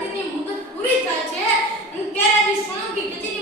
દર્દીની મુદત પૂરી થાય છે. અને ત્યારે સોલંકી કચેરી